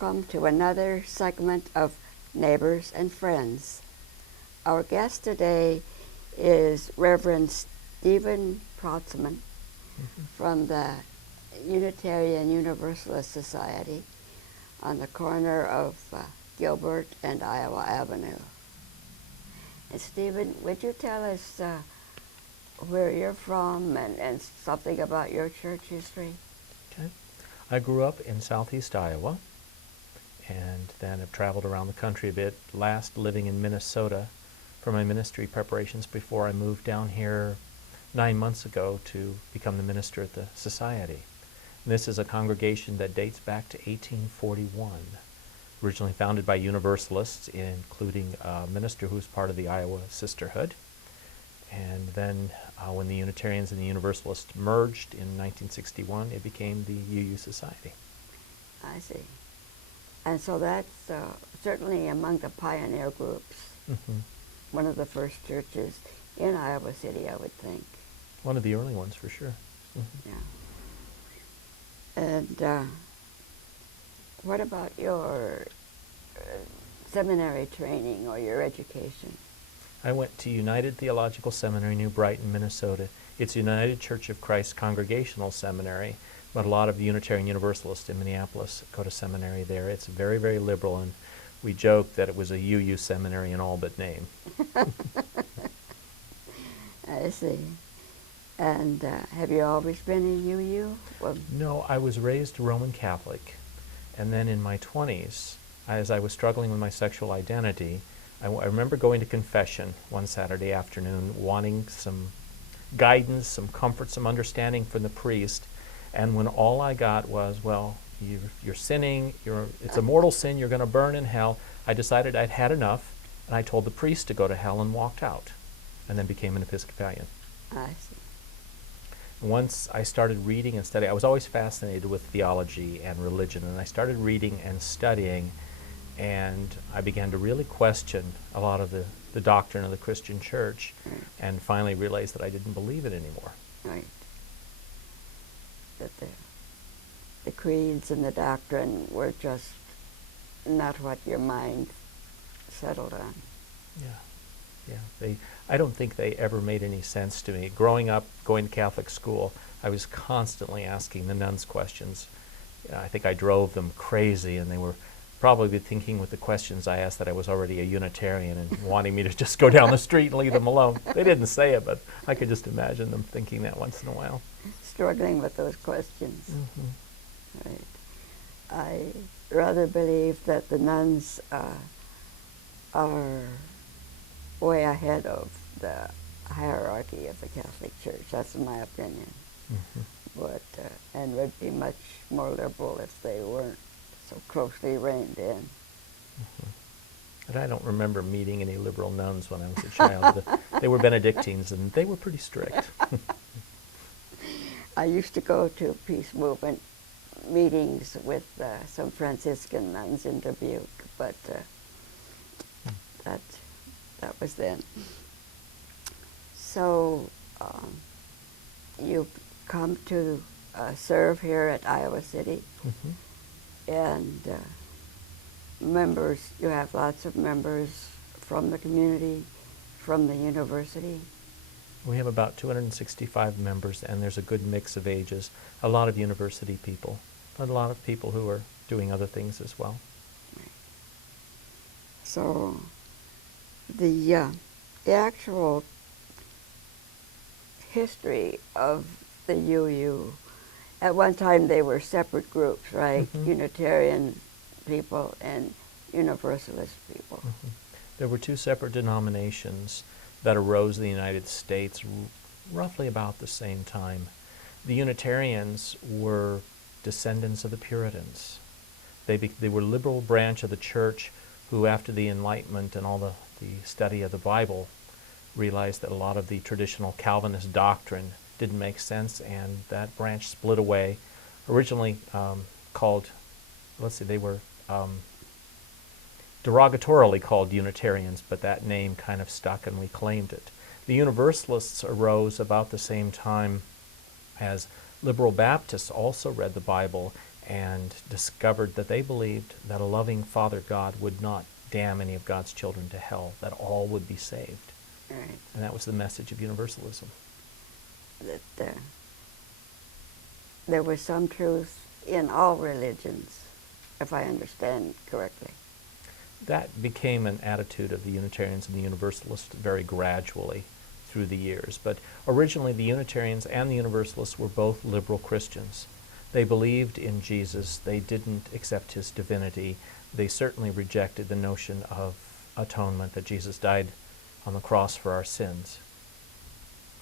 welcome to another segment of Neighbors and Friends. Our guest today is Reverend Stephen Protzman from the Unitarian Universalist Society on the corner of Gilbert and Iowa Avenue. And Stephen, would you tell us where you're from and something about your church history? Okay. I grew up in southeast Iowa and then have traveled around the country a bit, last living in Minnesota for my ministry preparations before I moved down here 9 months ago to become the minister at the Society. And this is a congregation that dates back to 1841, originally founded by Universalists, including a minister who was part of the Iowa Sisterhood. And then when the Unitarians and the Universalists merged in 1961, it became the UU Society. I see. And so that's certainly among the pioneer groups. One of the first churches in Iowa City, I would think. One of the early ones, for sure. Yeah. And what about your seminary training or your education? I went to United Theological Seminary, New Brighton, Minnesota. It's United Church of Christ Congregational Seminary, but a lot of the Unitarian Universalists in Minneapolis go to seminary there. It's very, very liberal, and we joke that it was a UU seminary in all but name. I see. And have you always been a UU? Well, No, I was raised Roman Catholic, and then in my 20s, as I was struggling with my sexual identity, I remember going to confession one Saturday afternoon, wanting some guidance, some comfort, some understanding from the priest, and when all I got was, well, you're sinning, it's a mortal sin, you're going to burn in hell, I decided I'd had enough, and I told the priest to go to hell and walked out, and then became an Episcopalian. I see. Once I started reading and studying, I was always fascinated with theology and religion, and I started reading and studying, and I began to really question a lot of the doctrine of the Christian church, and finally realized that I didn't believe it anymore. Right. That the creeds and the doctrine were just not what your mind settled on. Yeah. I don't think they ever made any sense to me. Growing up, going to Catholic school, I was constantly asking the nuns questions. I think I drove them crazy, and they were probably thinking with the questions I asked that I was already a Unitarian and wanting me to just go down the street and leave them alone. They didn't say it, but I could just imagine them thinking that once in a while. Struggling with those questions. Right. I rather believe that the nuns are way ahead of the hierarchy of the Catholic Church. That's my opinion. But and would be much more liberal if they weren't so closely reined in. And I don't remember meeting any liberal nuns when I was a child. They were Benedictines, and they were pretty strict. I used to go to peace movement meetings with some Franciscan nuns in Dubuque, but that was then. So you come to serve here at Iowa City, and members, you have lots of members from the community, from the university. We have about 265 members, and there's a good mix of ages. A lot of university people, but a lot of people who are doing other things as well. So the actual history of the UU, at one time they were separate groups, right? Unitarian people and Universalist people. There were two separate denominations that arose in the United States roughly about the same time. The Unitarians were descendants of the Puritans. They were a liberal branch of the church who, after the Enlightenment and all the study of the Bible, realized that a lot of the traditional Calvinist doctrine didn't make sense, and that branch split away. Originally called, they were derogatorily called Unitarians, but that name kind of stuck and we claimed it. The Universalists arose about the same time as liberal Baptists also read the Bible and discovered that they believed that a loving Father God would not damn any of God's children to hell, that all would be saved. Right. And that was the message of universalism. That there was some truth in all religions, if I understand correctly. That became an attitude of the Unitarians and the Universalists very gradually through the years. But originally the Unitarians and the Universalists were both liberal Christians. They believed in Jesus. They didn't accept his divinity. They certainly rejected the notion of atonement, that Jesus died on the cross for our sins.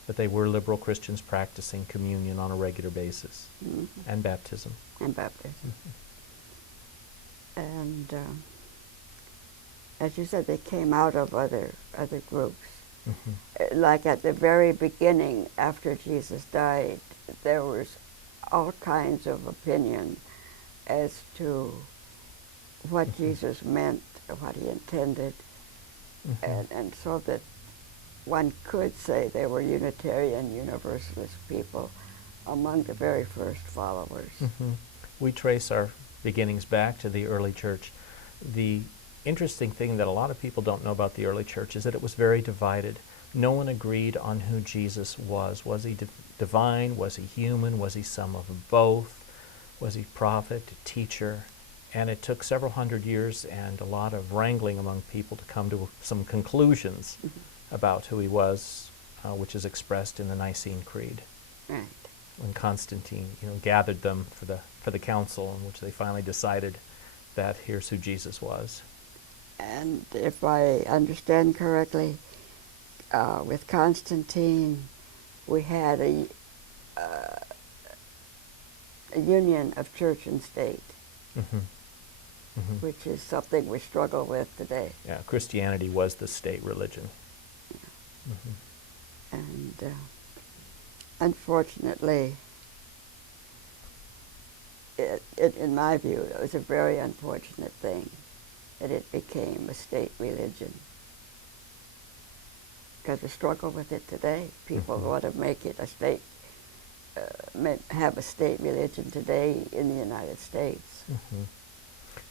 But they were liberal Christians practicing communion on a regular basis, Mm-hmm. and baptism. And baptism. And as you said, they came out of other groups. Mm-hmm. Like at the very beginning, after Jesus died, there was all kinds of opinion as to what Mm-hmm. Jesus meant, what he intended, Mm-hmm. and so that one could say they were Unitarian Universalist people among the very first followers. Mm-hmm. We trace our beginnings back to the early church. The interesting thing that a lot of people don't know about the early church is that it was very divided. No one agreed on who Jesus was. Was he divine? Was he human? Was he some of both? Was he prophet, teacher? And it took several hundred years and a lot of wrangling among people to come to some conclusions about who he was, which is expressed in the Nicene Creed. Right. When Constantine, gathered them for the council, in which they finally decided that here's who Jesus was. And if I understand correctly, with Constantine, we had a union of church and state, Mm-hmm. Mm-hmm. which is something we struggle with today. Yeah, Christianity was the state religion. Mm-hmm. And unfortunately, in my view, it was a very unfortunate thing that it became a state religion. Because we struggle with it today. People Mm-hmm. want to make it a state, have a state religion today in the United States. Mm-hmm.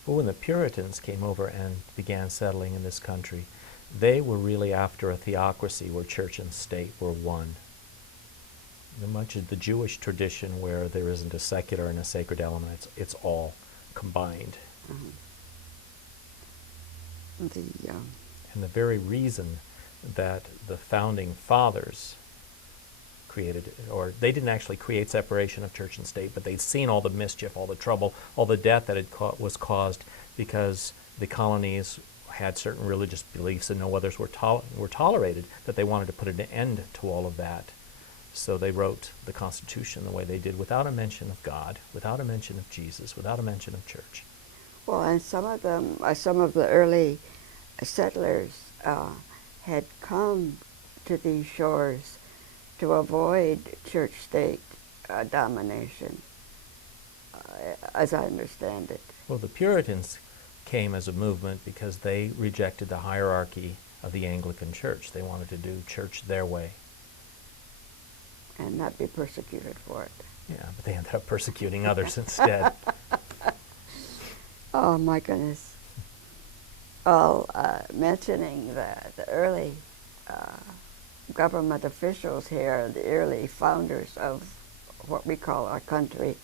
But when the Puritans came over and began settling in this country, they were really after a theocracy where church and state were one. Much of the Jewish tradition where there isn't a secular and a sacred element, it's all combined. Mm-hmm. And the very reason that the founding fathers created, or they didn't actually create separation of church and state, but they'd seen all the mischief, all the trouble, all the death that was caused because the colonies had certain religious beliefs and no others were tolerated, that they wanted to put an end to all of that. So they wrote the Constitution the way they did, without a mention of God, without a mention of Jesus, without a mention of church. Well, and some of the early settlers had come to these shores to avoid church-state domination, as I understand it. Well, the Puritans came as a movement because they rejected the hierarchy of the Anglican Church. They wanted to do church their way. And not be persecuted for it. Yeah, but they ended up persecuting others instead. Oh, my goodness. Well, mentioning the early government officials here, the early founders of what we call our country,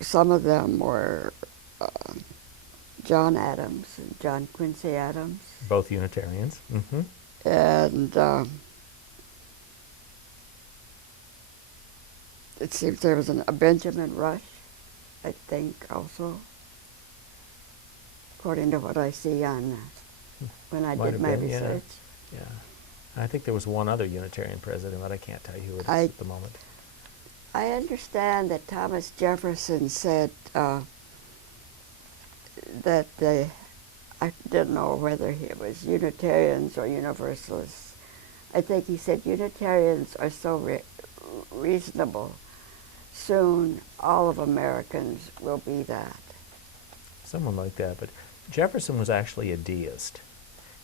some of them were John Adams and John Quincy Adams. Both Unitarians. Mm-hmm. And it seems there was a Benjamin Rush, I think, also, according to what I see on when I Might did have my been, yeah. research. Yeah. I think there was one other Unitarian president, but I can't tell you who it is at the moment. I understand that Thomas Jefferson said that I didn't know whether it was Unitarians or Universalists. I think he said Unitarians are so reasonable. Soon all of Americans will be that. Someone like that. But Jefferson was actually a deist.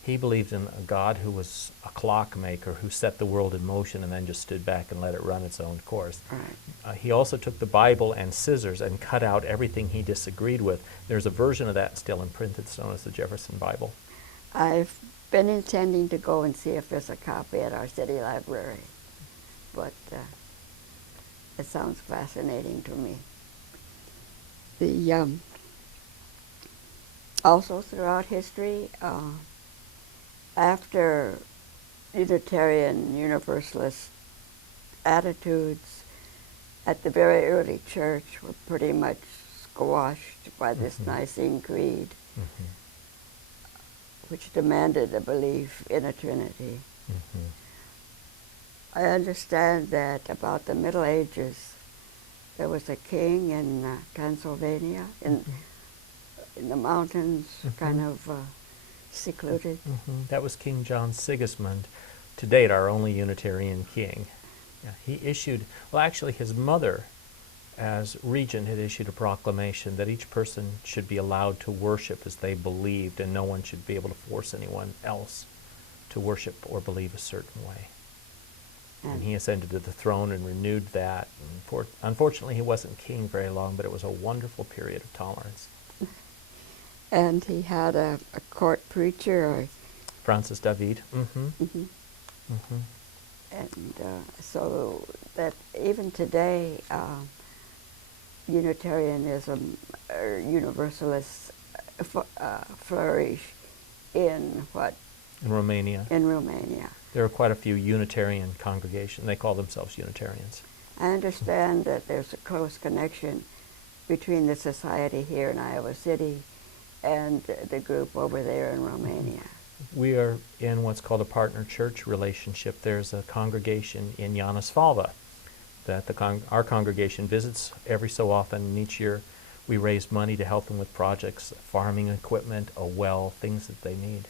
He believed in a God who was a clockmaker who set the world in motion and then just stood back and let it run its own course. Right. He also took the Bible and scissors and cut out everything he disagreed with. There's a version of that still in print. It's known as the Jefferson Bible. I've been intending to go and see if there's a copy at our city library, but it sounds fascinating to me. The also throughout history, after Unitarian Universalist attitudes at the very early church were pretty much squashed by this Nicene Creed, which demanded a belief in a Trinity. I understand that about the Middle Ages, there was a king in Pennsylvania, in the mountains, kind of secluded. That was King John Sigismund, to date our only Unitarian king. Yeah, he issued, well actually his mother, as regent, had issued a proclamation that each person should be allowed to worship as they believed, and no one should be able to force anyone else to worship or believe a certain way. And he ascended to the throne and renewed that. And unfortunately, he wasn't king very long, but it was a wonderful period of tolerance. And he had a court preacher. Francis David. And so that even today, Unitarianism or Universalists flourish in what? In Romania. In Romania. There are quite a few Unitarian congregations. They call themselves Unitarians. I understand that there's a close connection between the society here in Iowa City and the group over there in Romania. We are in what's called a partner church relationship. There's a congregation in Janosvalva that our congregation visits every so often, and each year we raise money to help them with projects, farming equipment, a well, things that they need.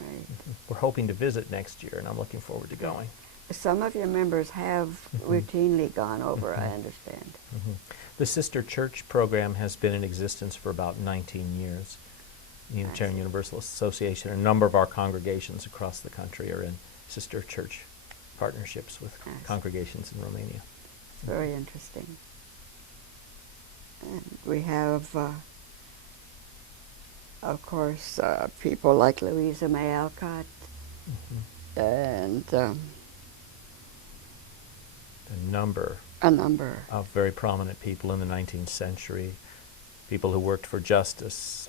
Right. We're hoping to visit next year, and I'm looking forward to going. Some of your members have routinely gone over, I understand. The sister church program has been in existence for about 19 years. The Unitarian Universalist Association, a number of our congregations across the country are in sister church partnerships with congregations in Romania. Very interesting. And we have, of course, people like Louisa May Alcott, and a number of very prominent people in the 19th century, people who worked for justice,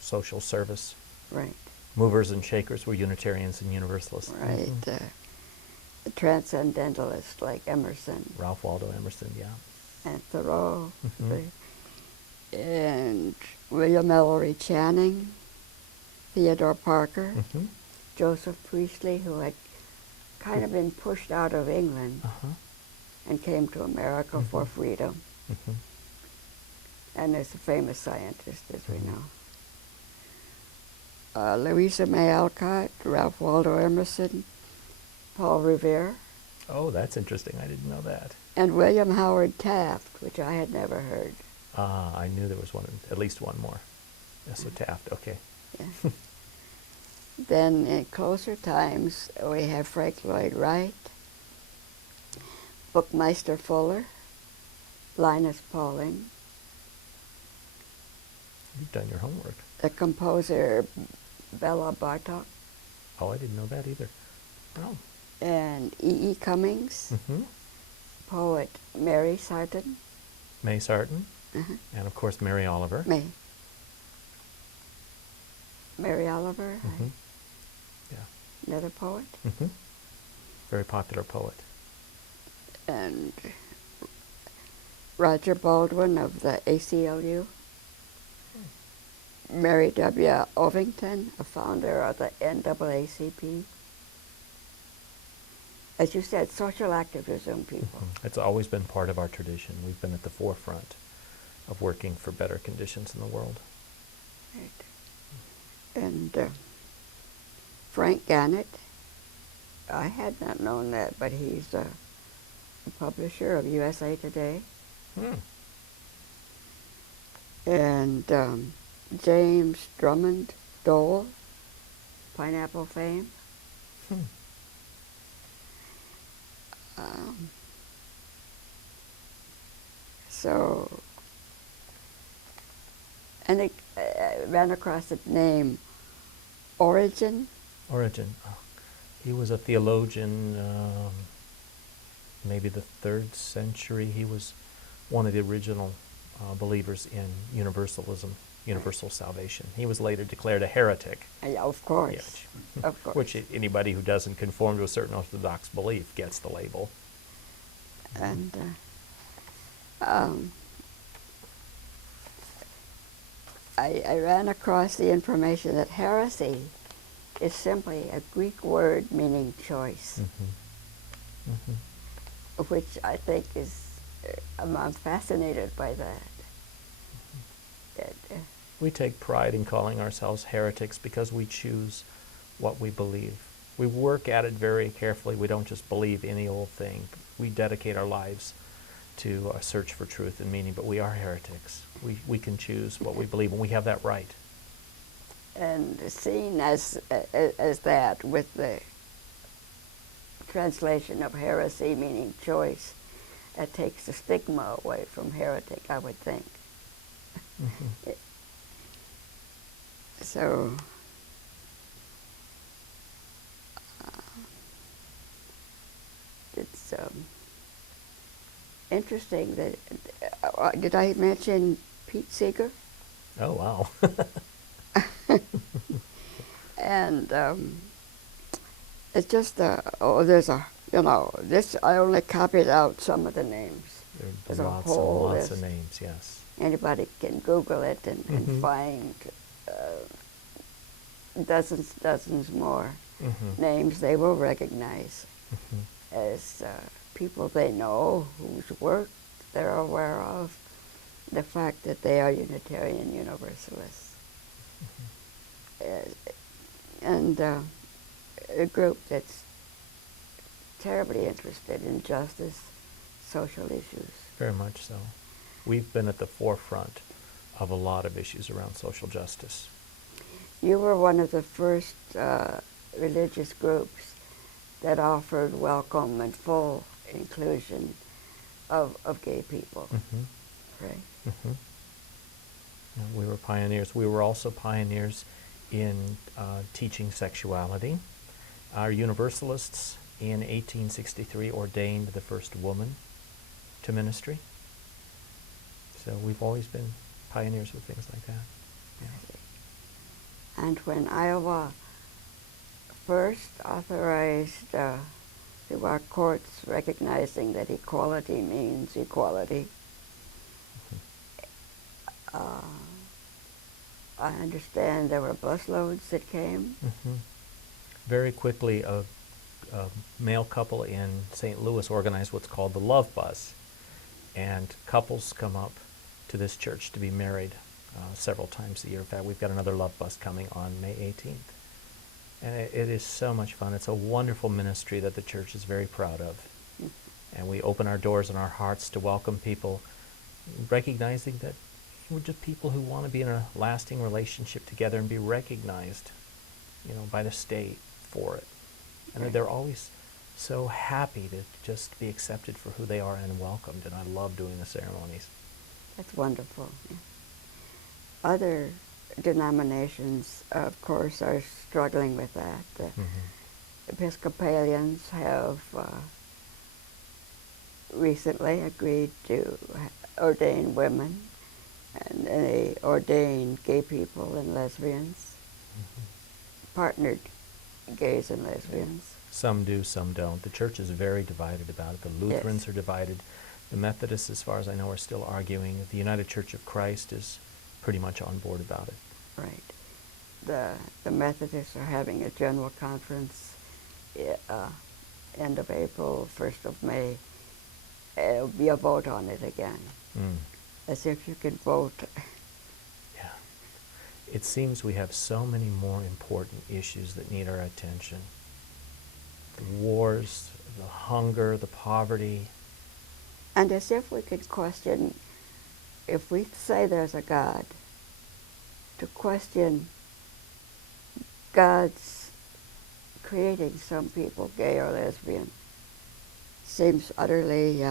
social service. Right. Movers and shakers were Unitarians and Universalists. Right. The transcendentalists like Emerson. Ralph Waldo Emerson, yeah. And Thoreau. And William Ellery Channing, Theodore Parker, Joseph Priestley, who had kind of been pushed out of England and came to America for freedom. And is a famous scientist, as we know. Louisa May Alcott, Ralph Waldo Emerson, Paul Revere. Oh, that's interesting. I didn't know that. And William Howard Taft, which I had never heard. I knew there was at least one more. Yes, so Taft, okay. Yeah. Then in closer times, we have Frank Lloyd Wright, Bookmeister Fuller, Linus Pauling. You've done your homework. The composer Bela Bartok. Oh, I didn't know that either. Oh. And E.E. Cummings, poet Mary Sarton. May Sarton, and of course Mary Oliver. Mary Oliver, yeah. Another poet. Very popular poet. And Roger Baldwin of the ACLU. Mary W. Ovington, a founder of the NAACP. As you said, social activism people. It's always been part of our tradition. We've been at the forefront of working for better conditions in the world. Right. And Frank Gannett, I had not known that, but he's a publisher of USA Today. And James Drummond Dole, pineapple fame. Hmm. So, and I ran across the name Origen. Origen. Oh, he was a theologian, maybe the 3rd century. He was one of the original believers in universalism, universal salvation. He was later declared a heretic. Yeah, of course, of course. Which anybody who doesn't conform to a certain orthodox belief gets the label. And I ran across the information that heresy is simply a Greek word meaning choice, which I think is, I'm fascinated by that. We take pride in calling ourselves heretics because we choose what we believe. We work at it very carefully. We don't just believe any old thing. We dedicate our lives to a search for truth and meaning, but we are heretics. We can choose what we believe, and we have that right. And seen as that, with the translation of heresy meaning choice, that takes the stigma away from heretic, I would think. So it's interesting that, did I mention Pete Seeger? Oh, wow. And it's just, there's a, this, I only copied out some of the names. There's a lots whole and lots list. of names, yes. Anybody can Google it and find dozens more names they will recognize as people they know, whose work they're aware of, the fact that they are Unitarian Universalists. And a group that's terribly interested in justice, social issues. Very much so. We've been at the forefront of a lot of issues around social justice. You were one of the first religious groups that offered welcome and full inclusion of gay people, right? We were pioneers. We were also pioneers in teaching sexuality. Our Universalists in 1863 ordained the first woman to ministry. So we've always been pioneers with things like that. Yeah. And when Iowa first authorized through our courts recognizing that equality means equality, I understand there were busloads that came. Very quickly, a male couple in St. Louis organized what's called the Love Bus. And couples come up to this church to be married several times a year. In fact, we've got another Love Bus coming on May 18th. And it is so much fun. It's a wonderful ministry that the church is very proud of. And we open our doors and our hearts to welcome people, recognizing that we're just people who want to be in a lasting relationship together and be recognized, by the state for it. And that they're always so happy to just be accepted for who they are and welcomed. And I love doing the ceremonies. That's wonderful. Yeah. Other denominations, of course, are struggling with that. Episcopalians have recently agreed to ordain women, and they ordain gay people and lesbians, partnered gays and lesbians. Some do, some don't. The church is very divided about it. The Lutherans are divided. The Methodists, as far as I know, are still arguing. The United Church of Christ is pretty much on board about it. Right. The Methodists are having a general conference end of April, 1st of May. There'll be a vote on it again. As if you could vote. Yeah. It seems we have so many more important issues that need our attention. The wars, the hunger, the poverty. And as if we could question, if we say there's a God, to question God's creating some people, gay or lesbian, seems utterly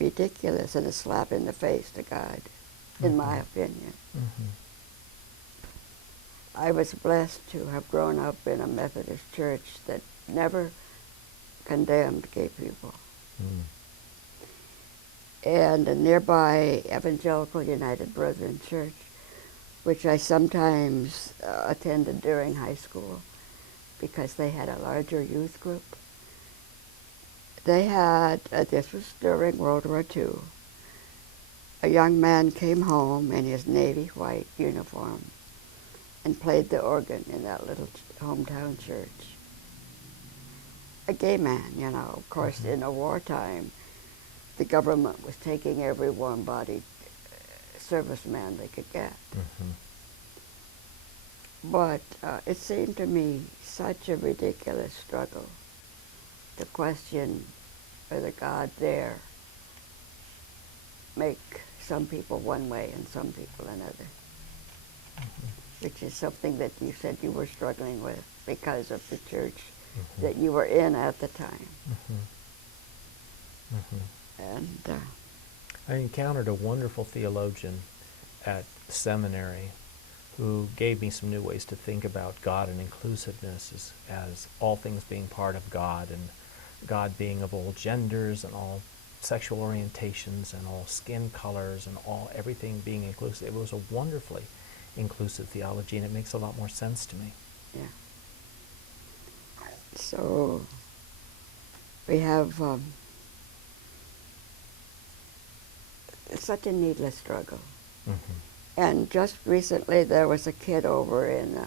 ridiculous and a slap in the face to God, in my opinion. Mm-hmm. I was blessed to have grown up in a Methodist church that never condemned gay people. Mm. And a nearby Evangelical United Brethren church, which I sometimes attended during high school because they had a larger youth group. They had, this was during World War II, a young man came home in his navy white uniform and played the organ in that little hometown church. A gay man, you know, of course, in a wartime, the government was taking every warm-bodied serviceman they could get. Mm-hmm. But it seemed to me such a ridiculous struggle to question whether God there make some people one way and some people another, which is something that you said you were struggling with because of the church that you were in at the time. And I encountered a wonderful theologian at seminary who gave me some new ways to think about God and inclusiveness as all things being part of God, and God being of all genders and all sexual orientations and all skin colors and everything being inclusive. It was a wonderfully inclusive theology, and it makes a lot more sense to me. yeah. So we have such a needless struggle. And just recently there was a kid over in the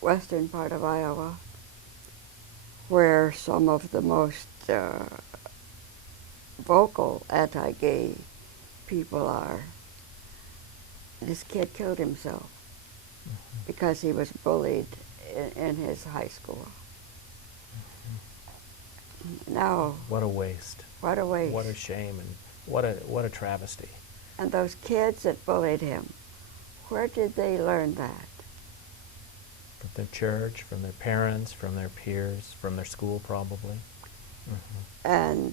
western part of Iowa where some of the most vocal anti-gay people are. This kid killed himself because he was bullied in his high school. Now, What a waste. what a waste. What a shame, and what a travesty. And those kids that bullied him, where did they learn that? From their church, from their parents, from their peers, from their school probably. And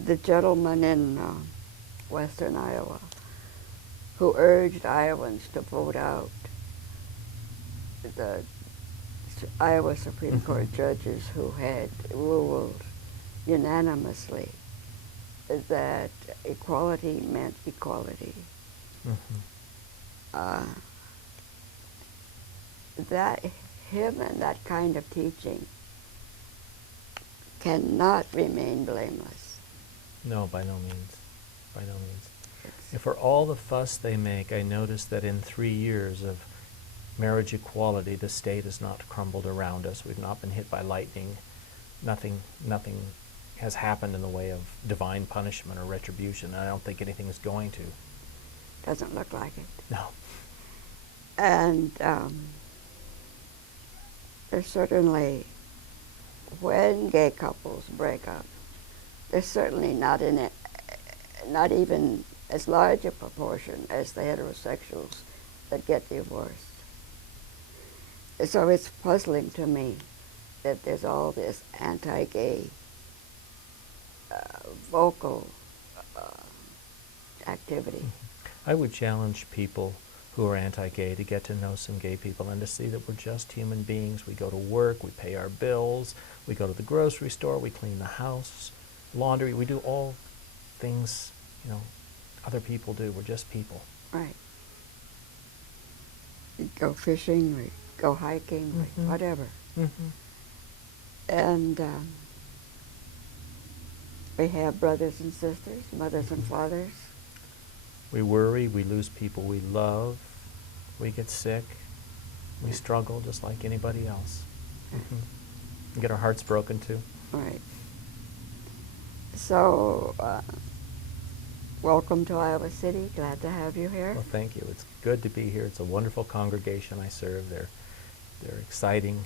the gentleman in western Iowa who urged Iowans to vote out the Iowa Supreme Court judges who had ruled unanimously that equality meant equality. That him and that kind of teaching cannot remain blameless. No, by no means. By no means. And for all the fuss they make, I notice that in 3 years of marriage equality, the state has not crumbled around us. We've not been hit by lightning. Nothing has happened in the way of divine punishment or retribution. I don't think anything is going to. Doesn't look like it. No. And there's certainly, when gay couples break up, there's certainly not even as large a proportion as the heterosexuals that get divorced. So it's puzzling to me that there's all this anti-gay vocal activity. I would challenge people who are anti-gay to get to know some gay people and to see that we're just human beings. We go to work, we pay our bills, we go to the grocery store, we clean the house, laundry, we do all things, other people do. We're just people. Right. We go fishing, we go hiking, whatever. And we have brothers and sisters, mothers and fathers. We worry, we lose people we love, we get sick, we struggle just like anybody else. We get our hearts broken too. Right. So, welcome to Iowa City. Glad to have you here. Well, thank you. It's good to be here. It's a wonderful congregation I serve. They're exciting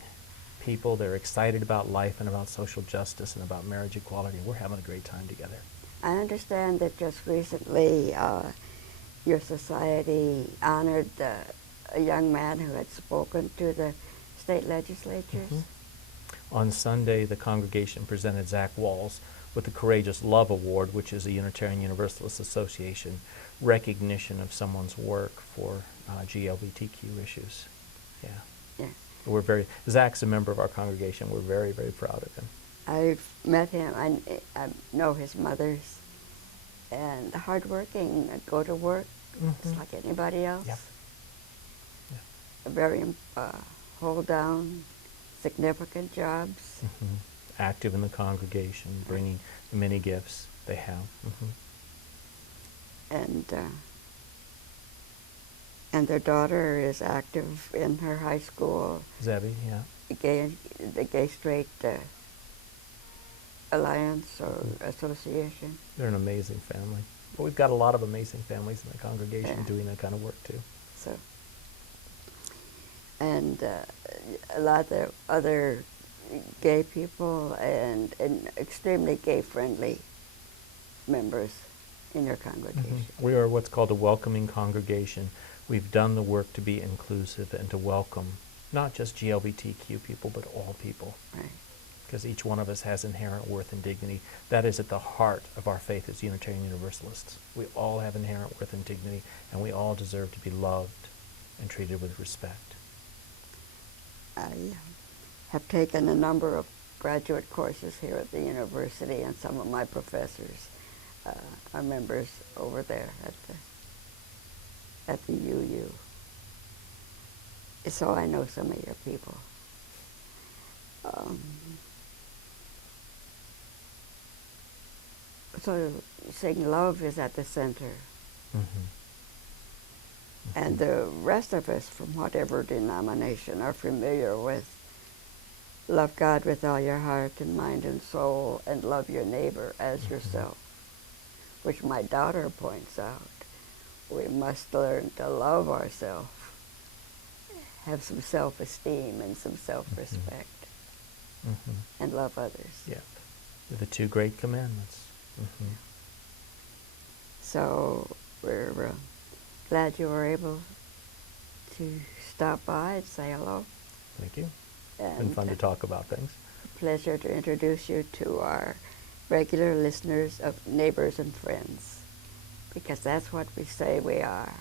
people. They're excited about life and about social justice and about marriage equality. We're having a great time together. I understand that just recently your society honored a young man who had spoken to the state legislatures. On Sunday, the congregation presented Zach Walls with the Courageous Love Award, which is a Unitarian Universalist Association recognition of someone's work for GLBTQ issues. Yeah. Yeah. Zach's a member of our congregation. We're very, very proud of him. I've met him. I know his mother's, and hardworking, go to work just like anybody else. Yep. Very hold down, significant jobs. Active in the congregation, bringing the many gifts they have. And their daughter is active in her high school. Zebby, yeah. The Gay Straight Alliance or Association. They're an amazing family. But we've got a lot of amazing families in the congregation doing that kind of work too. So, and a lot of other gay people and extremely gay-friendly members in your congregation. We are what's called a welcoming congregation. We've done the work to be inclusive and to welcome not just GLBTQ people, but all people. Right. Because each one of us has inherent worth and dignity. That is at the heart of our faith as Unitarian Universalists. We all have inherent worth and dignity, and we all deserve to be loved and treated with respect. I have taken a number of graduate courses here at the university, and some of my professors are members over there at the UU. So I know some of your people. So saying love is at the center. And the rest of us, from whatever denomination, are familiar with love God with all your heart and mind and soul, and love your neighbor as yourself, which my daughter points out. We must learn to love ourselves, have some self-esteem and some self-respect, and love others. Yeah, they're the two great commandments. So we're glad you were able to stop by and say hello. Thank you. And Been fun to talk about things. Pleasure to introduce you to our regular listeners of Neighbors and Friends, because that's what we say we are.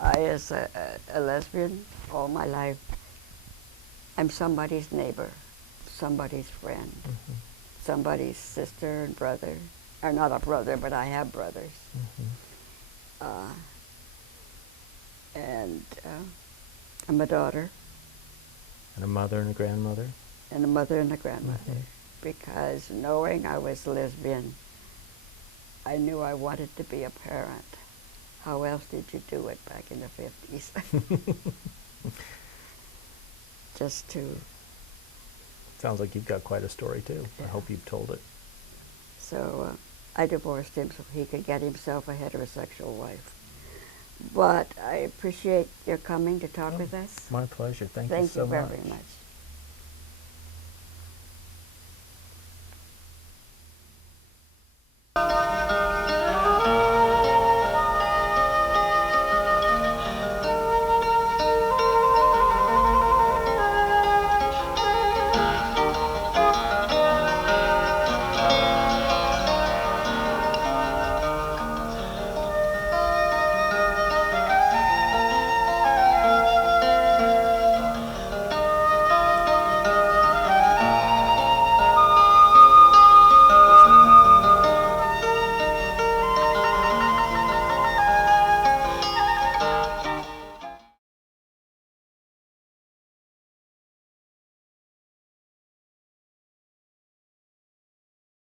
I, as a lesbian all my life, I'm somebody's neighbor, somebody's friend, somebody's sister and brother. Or not a brother, but I have brothers. And I'm a daughter. And a mother and a grandmother. And a mother and a grandmother. Because knowing I was lesbian, I knew I wanted to be a parent. How else did you do it back in the 50s? Just to... Sounds like you've got quite a story too. Yeah. I hope you've told it. So I divorced him so he could get himself a heterosexual wife. But I appreciate your coming to talk with us. My pleasure. Thank you Thank so you much. very much.